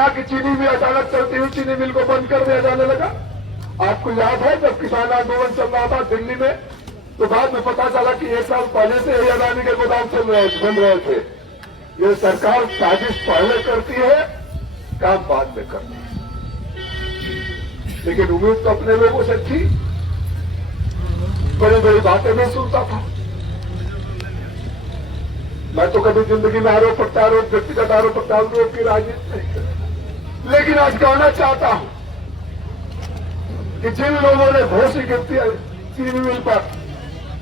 यहाँ की चीनी मिल अचानक चलती हुई चीनी मिल को बंद कर दिया जाने लगा। आपको याद है जब किसान आंदोलन चल रहा था दिल्ली में, तो बाद में पता चला कि 1 साल पहले से ही अदानी के गोदाम बन रहे थे। ये सरकार साजिश पहले करती है, काम बाद में करती है। लेकिन उम्मीद तो अपने लोगों से थी, बड़ी बड़ी बातें नहीं सुनता था। मैं तो कभी जिंदगी में आरोप प्रत्यारोप, व्यक्तिगत आरोप प्रत्यारोप की राजनीति नहीं करता, लेकिन आज कहना चाहता हूं कि जिन लोगों ने घोसी की चीनी मिल पर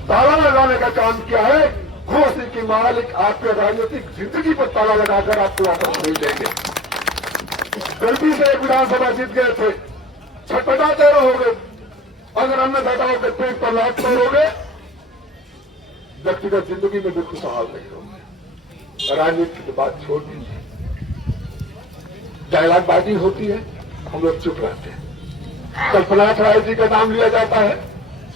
ताला लगाने का काम किया है, घोसी की मालिक आपके राजनीतिक जिंदगी पर ताला लगाकर आपको वापस मिल देंगे। गलती से एक विधानसभा जीत गए थे, छटपटाते रहोगे। अगर अन्नदाताओं के पेट पर लात तोड़ोगे, व्यक्तिगत जिंदगी में भी खुशहाल नहीं होगे। राजनीति की बात छोड़ दीजिए, डायलॉगबाजी होती है, हम लोग चुप रहते हैं। कल्पनाथ राय जी का नाम लिया जाता है,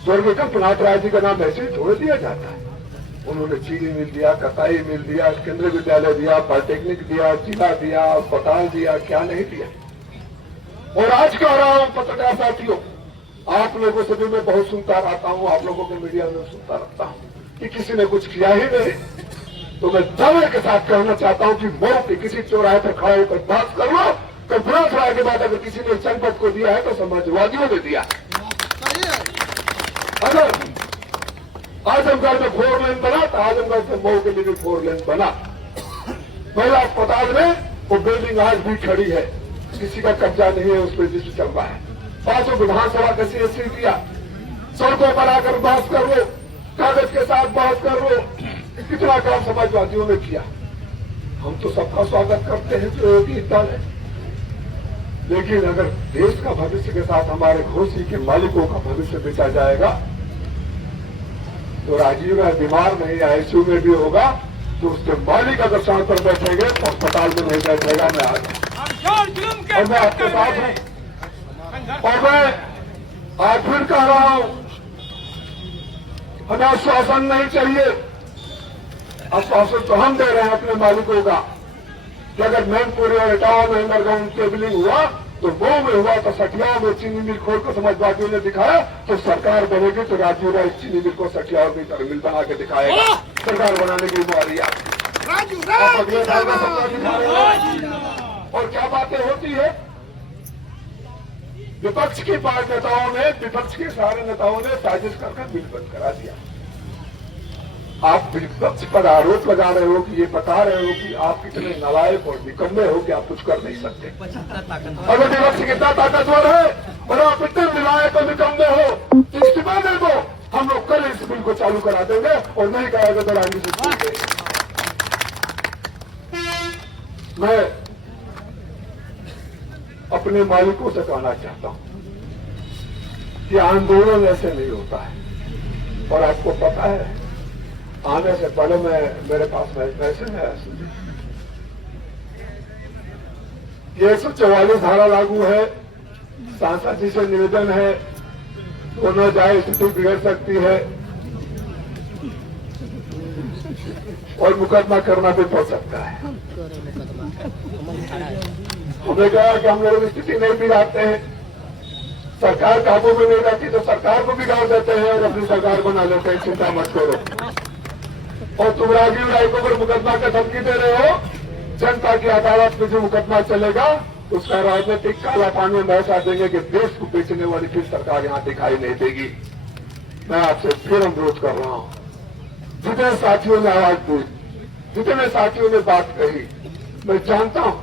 स्वर्गीय कल्पनाथ राय जी का नाम ऐसे ही छोड़ दिया जाता है। उन्होंने चीनी मिल दिया, कताई मिल दिया, केंद्रीय विद्यालय दिया, पॉलिटेक्निक दिया, जिला दिया, अस्पताल दिया, क्या नहीं दिया। और आज कह रहा हूं पत्रकार साथियों, आप लोगों से भी मैं बहुत सुनता रहता हूं, आप लोगों के मीडिया में सुनता रहता हूं कि किसी ने कुछ किया ही नहीं। तो मैं दावे के साथ कहना चाहता हूं कि मऊ के किसी चौराहे पर खड़ा होकर बात कर लो, कल्पनाथ राय के बाद अगर किसी ने जनपद को दिया है तो समाजवादियों ने दिया। अगर आजमगढ़ में 4 लेन बना तो आजमगढ़ से मऊ के लिए 4 लेन बना। महिला अस्पताल में वो बिल्डिंग आज भी खड़ी है, किसी का कब्जा नहीं है, उस पर रजिस्टर चल रहा है। 5 विधानसभा का CSC दिया, सड़कों पर आकर बहस कर लो, कागज के साथ बहस कर लो। कितना काम समाजवादियों ने किया। हम तो सबका स्वागत करते हैं जो योग्यता है, लेकिन अगर देश का भविष्य के साथ हमारे घोसी के मालिकों का भविष्य बेचा जाएगा तो राजीव गांधी बीमार नहीं ICU में भी होगा, तो उसके मालिक अगर सड़क पर बैठेंगे तो अस्पताल में नहीं बैठेगा। मैं और मैं आपके साथ हूं, और मैं आज फिर कह रहा हूं, हमें आश्वासन नहीं चाहिए। आश्वासन तो हम दे रहे हैं अपने मालिकों का कि अगर मैनपुरी और इटावा में अंडरग्राउंड केबलिंग हुआ तो मऊ में हुआ, तो सठियाओं में चीनी मिल खोल को समाजवादियों ने दिखाया, तो सरकार बनेगी तो राजीव राय चीनी मिल को सठियाओं की तरह मिल बना के दिखाएगा। सरकार बनाने की बीमारी अगले साल में सपना दिखाएगा। और क्या बातें होती है, विपक्ष की पार्टी नेताओं ने, विपक्ष के सारे नेताओं ने साजिश करके बिल बंद करा दिया। आप विपक्ष पर आरोप लगा रहे हो कि ये बता रहे हो कि आप कितने नालायक और निकम्मे हो कि आप कुछ कर नहीं सकते। अगर विपक्ष कितना ताकतवर है और आप इतने नालायक और निकम्मे हो, इस्तीफा दे दो, हम लोग कल इस बिल को चालू करा देंगे और नहीं कराएगा तो राजनीति से छूट देंगे। मैं अपने मालिकों से कहना चाहता हूं कि आंदोलन ऐसे नहीं होता है। और आपको पता है, आने से पहले मेरे पास पैसे में 144 धारा लागू है। सांसद जी से निवेदन है, तो न जाए स्थिति बिगड़ सकती है और मुकदमा करना भी पड़ सकता है। हमने कहा कि हम लोग स्थिति नहीं बिगाड़ते हैं, सरकार काबू में नहीं रहती तो सरकार को बिगाड़ देते हैं और अपनी सरकार बना लेते हैं, चिंता मत करो। और तुम राजीव राय को अगर मुकदमा का धमकी दे रहे हो, जनता की अदालत में जो मुकदमा चलेगा उसका राजनीतिक काला पानी में बहसा देंगे कि देश को बेचने वाली फिर सरकार यहां दिखाई नहीं देगी। मैं आपसे फिर अनुरोध कर रहा हूं, जितने साथियों ने आवाज दी, जितने साथियों ने बात कही, मैं जानता हूं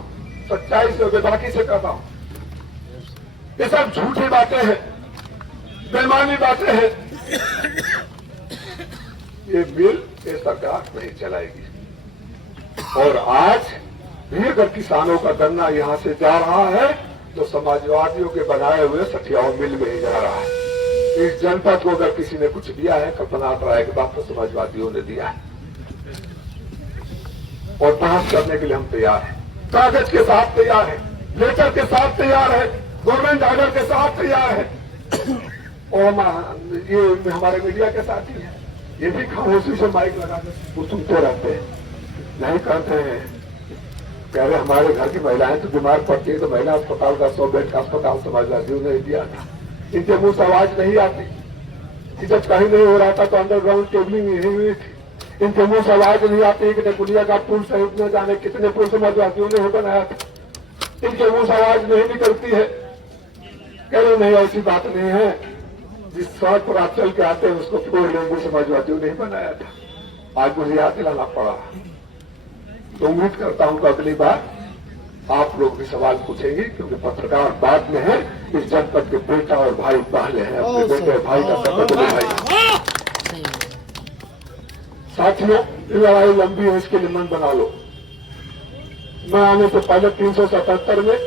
सच्चाई से बेबाकी से कहता हूं, ये सब झूठी बातें हैं, बेईमानी बातें हैं। ये बिल ये सरकार नहीं चलाएगी। और आज भी अगर किसानों का गन्ना यहां से जा रहा है तो समाजवादियों के बनाए हुए सठियाओं मिल में ही जा रहा है। इस जनपद को अगर किसी ने कुछ दिया है कल्पनाथ राय के बाद तो समाजवादियों ने दिया है। और बहस करने के लिए हम तैयार हैं, कागज के साथ तैयार है, लेटर के साथ तैयार है, गवर्नमेंट ऑर्डर के साथ तैयार है। और ये हमारे मीडिया के साथी हैं, ये भी खामोशी से माइक लगाकर वो सुनते रहते हैं, नहीं करते हैं। कह रहे हमारे घर की महिलाएं तो बीमार पड़ती है तो महिला अस्पताल का 100 बेड का अस्पताल समाजवादियों ने दिया था। इनके मुंह से आवाज नहीं आती कि जब कहीं नहीं हो रहा था तो अंडरग्राउंड केबलिंग नहीं हुई थी। इनके मुंह से आवाज नहीं आती कि टेकुलिया का पुल सहित न जाने कितने पुल समाजवादियों ने बनाया था। इनके मुंह से आवाज नहीं निकलती है। कह रहे नहीं ऐसी बात नहीं है, जिस सड़क पर आप चल के आते हैं उसको 4 लेन समाजवादियों ने बनाया था। आज मुझे याद दिलाना पड़ा। तो उम्मीद करता हूं कि अगली बार आप लोग भी सवाल पूछेंगे, क्योंकि पत्रकार बाद में है, इस जनपद के बेटा और भाई पहले हैं। अपने बेटे भाई का शपथ ले भाई। साथियों, लड़ाई लंबी है, इसके लिए मन बना लो। मैं आने से पहले 377 में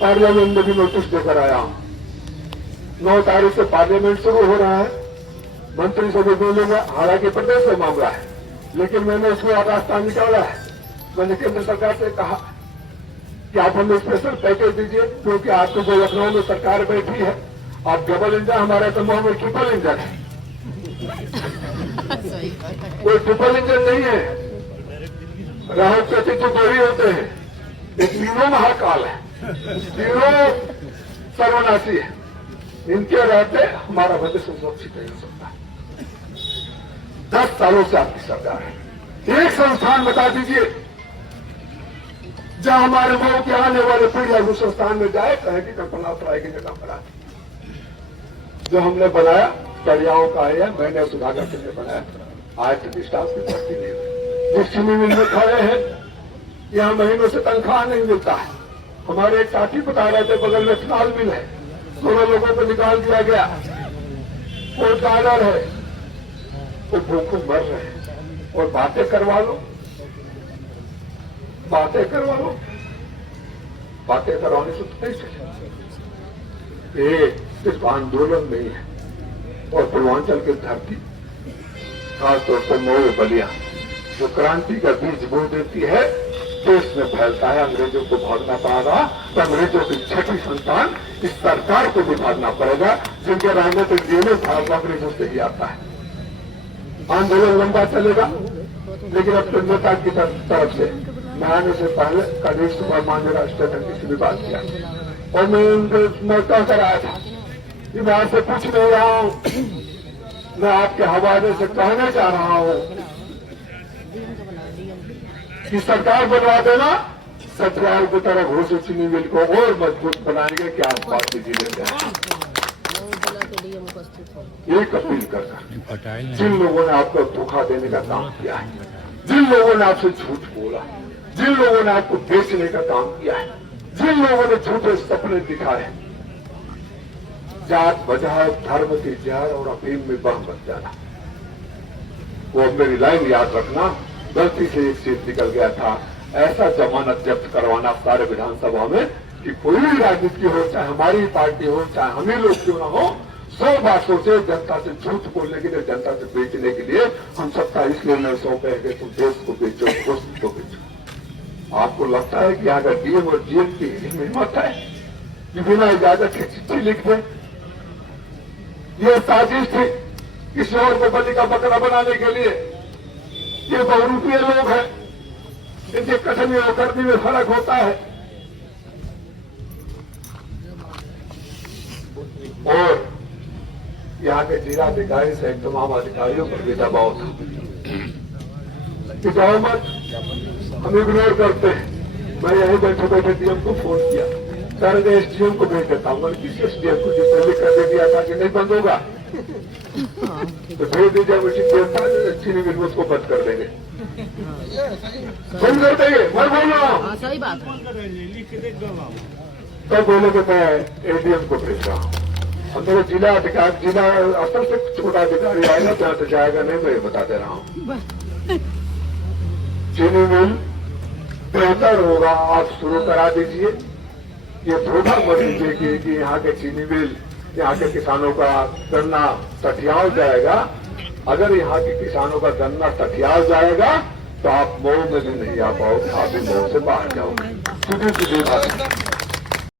पार्लियामेंट में भी नोटिस देकर आया हूं। 9 तारीख से पार्लियामेंट शुरू हो रहा है, मंत्री से भी बोलूंगा, हालांकि प्रदेश का मामला है, लेकिन मैंने उसको रास्ता निकाला है। मैंने केंद्र सरकार से कहा कि आप हमें स्पेशल पैकेज दीजिए, क्योंकि आपको जो लखनऊ में सरकार बैठी है, आप डबल इंजन, हमारे समूह में ट्रिपल इंजन है। कोई ट्रिपल इंजन नहीं है, राहत प्रति तो 2 ही होते हैं। ये तीनों महाकाल है, तीनों सर्वनाशी है। इनके रहते हमारा भविष्य सुरक्षित नहीं हो सकता। 10 सालों से आपकी सरकार है। एक संस्थान बता दीजिए जहां हमारे गांव के आने वाले पीढ़ियां उस संस्थान में जाए, कहे कि कल्पना सराय की जगह पर आती। जो हमने बनाया कड़ियाओं का है, मैंने सुधाकर सिंह ने बनाया, आज तक स्टाफ की भर्ती नहीं हुई। जिस चीनी मिल में खड़े हैं, यहां महीनों से तनख्वाह नहीं मिलता है। हमारे एक साथी बता रहे थे बगल में फिनाल मिल है, 16 लोगों को निकाल दिया गया। कोर्ट का आर्डर है, वो भूखों मर रहे हैं। और बातें करवा लो, बातें करवा लो, बातें करवाने से तो नहीं चले। ये सिर्फ आंदोलन नहीं है। और पूर्वांचल की धरती, खासतौर पर मऊ बलिया, जो क्रांति का बीज बो देती है, देश में फैलता है। अंग्रेजों को भागना पड़ा रहा तो अंग्रेजों की छठी संतान इस सरकार को भी भागना पड़ेगा, जिनके राजनीतिक जीवन भाग अंग्रेजों से ही आता है। आंदोलन लंबा चलेगा, लेकिन अब तो नेता की तरफ से मैं आने से पहले कलेश कुमार मांझेरा स्टेटस की भी बात किया, और मैं उनको कह कर आया था कि मैं आपसे पूछ नहीं रहा हूं, मैं आपके हवाले से कहना चाह रहा हूं कि सरकार बनवा देना, सत्रह की तरह घोषित चीनी मिल को और मजबूत बनाएंगे। क्या आप बात कीजिए, एक अपील कर जिन लोगों ने आपको धोखा देने का काम किया है, जिन लोगों ने आपसे झूठ बोला, जिन लोगों ने आपको बेचने का काम किया है, जिन लोगों ने झूठे सपने दिखाए, जात मजहब धर्म की जहर और अफीम में बह मत जाना। वो अब मेरी लाइन याद रखना, गलती से एक सीट निकल गया था। ऐसा जमानत जब्त करवाना सारे विधानसभा में कि कोई भी राजनीति हो, चाहे हमारी पार्टी हो, चाहे हम ही लोग क्यों ना हो, 100 बार सोचे जनता से झूठ बोलने के लिए, जनता से बेचने के लिए। हम सत्ता इसलिए नहीं सौंपे कि तुम देश को बेचो, दोस्त को बेचो। आपको लगता है कि अगर डीएम और जीएम की हिम्मत है कि बिना इजाजत की चिट्ठी लिख दे? ये साजिश थी किसी और को बलि का बकरा बनाने के लिए। ये बहुरूपीय लोग हैं, इनके कथनी और करनी में फर्क होता है। और यहाँ के जिलाधिकारी से तमाम अधिकारियों पर भी दबाव था कि जाओ मत, हम इग्नोर करते हैं। मैं यही बैठे बैठे डीएम को फोन किया, सर एसडीएम को भेज देता हूँ। मैंने किसी एसडीएम को जो पहले कर दिया था कि नहीं बंद होगा तो भेज दीजिए, उसी चीनी मिल उसको बंद कर देंगे, बंद कर देंगे। मैं बोल रहा हूँ सही बात। तो बोले कि मैं एडीएम को भेज रहा हूँ। और मेरे जिला अधिकारी, जिला स्तर से छोटा अधिकारी आएगा जहां से जाएगा नहीं, मैं बता दे रहा हूँ। चीनी मिल बेहतर होगा आप शुरू करा दीजिए। ये धोखा मत दीजिए कि यहाँ के चीनी मिल, यहाँ के किसानों का गन्ना सठियाल जाएगा। अगर यहाँ के किसानों का गन्ना सठियाल जाएगा तो आप मऊ में भी नहीं आ पाओगे, आप भी मऊ से बाहर जाओगे। सीधी सीधी बात।